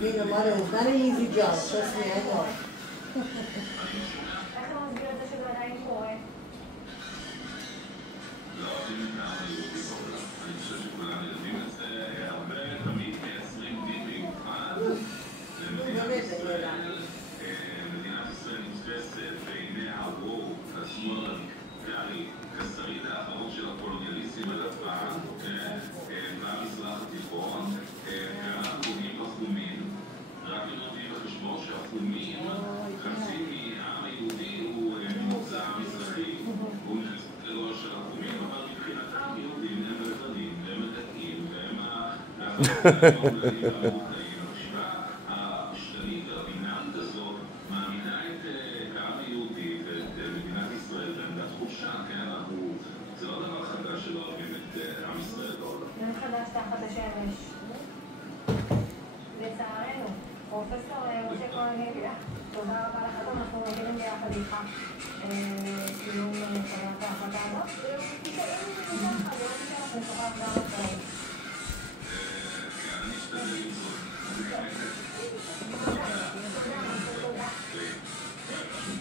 Being a mother is not an easy job, trust me, I know. לצערנו, פרופסור משה כהן הגיע. תודה רבה לך, אנחנו מגיעים ביחד איתך סיום קבלת ההחלטה הזאת.